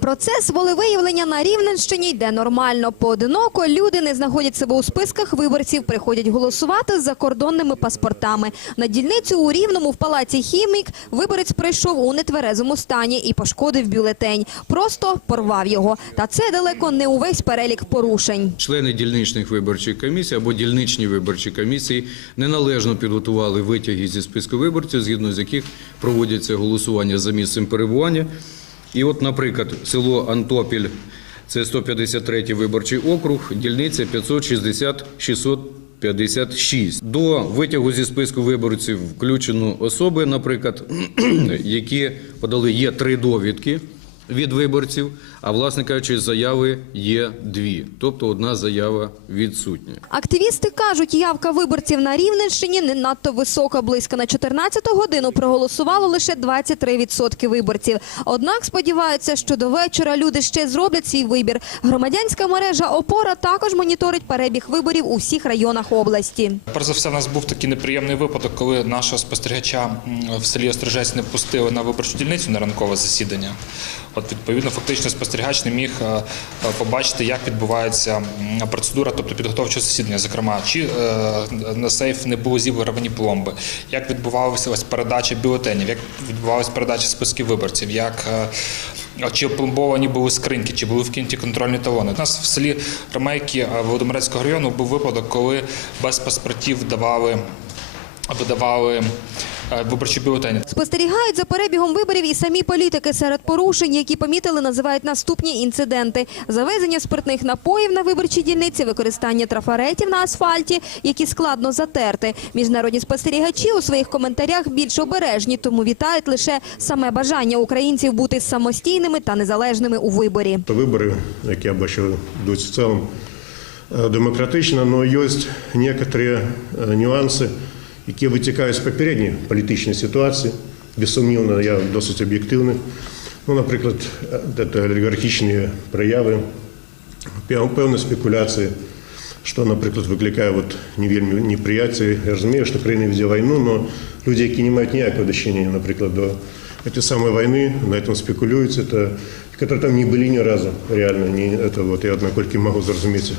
Процес волевиявлення на Рівненщині йде нормально. Поодиноко люди не знаходять себе у списках виборців, приходять голосувати з закордонними паспортами. На дільницю у Рівному в палаці «Хімік» виборець прийшов у нетверезому стані і пошкодив бюлетень. Просто порвав його. Та це далеко не увесь перелік порушень. Члени дільничних виборчих комісій або дільничні виборчі комісії неналежно підготували витяги зі списку виборців, згідно з яких проводяться голосування за місцем перебування. І от, наприклад, село Антопіль це 153 виборчий округ, дільниця 560 656. До витягу зі списку виборців включено особи, наприклад, які подали є три довідки від виборців, а власне кажучи, заяви є дві, тобто одна заява відсутня. Активісти кажуть, явка виборців на Рівненщині не надто висока. Близько на 14 годину проголосувало лише 23% виборців. Однак сподіваються, що до вечора люди ще зроблять свій вибір. Громадянська мережа «Опора» також моніторить перебіг виборів у всіх районах області. Перш за все, в нас був такий неприємний випадок, коли нашого спостерігача в селі Острижець не пустили на виборчу дільницю на ранкове засідання. От відповідно, фактично спостерігач не міг е, е, побачити, як відбувається процедура, тобто підготовчого засідання, зокрема, чи е, на сейф не були зібрані пломби, як відбувалася ось передача бюлетенів, як відбувалася передача списків виборців, як чи опломбовані були скриньки, чи були вкинуті контрольні талони. У нас в селі Ромейки Володимирецького району був випадок, коли без паспортів давали, видавали виборчі бюлетені. Спостерігають за перебігом виборів і самі політики серед порушень, які помітили, називають наступні інциденти: завезення спиртних напоїв на виборчі дільниці, використання трафаретів на асфальті, які складно затерти. Міжнародні спостерігачі у своїх коментарях більш обережні, тому вітають лише саме бажання українців бути самостійними та незалежними у виборі. То вибори, як я бачу, йдуть в цілому е, демократично, але є некоторі е, нюанси, які витікають з попередньої політичної ситуації. Безсумнівно, я досить об'єктивний. Ну, наприклад, е, це олігархічні прояви, пев- певні спекуляції, що, наприклад, викликає от невірні неприяття. Я розумію, що країна веде війну, але люди, які не мають ніякого дощення, наприклад, до цієї самої війни, на цьому спекулюють, це, які там не були ні разу, реально, ні, це, от, я однако можу зрозуміти.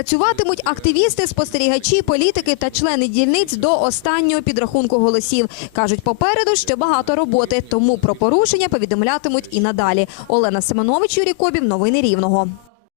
Працюватимуть активісти, спостерігачі, політики та члени дільниць до останнього підрахунку голосів. Кажуть, попереду ще багато роботи, тому про порушення повідомлятимуть і надалі. Олена Семенович, Юрій Кобів. Новини Рівного.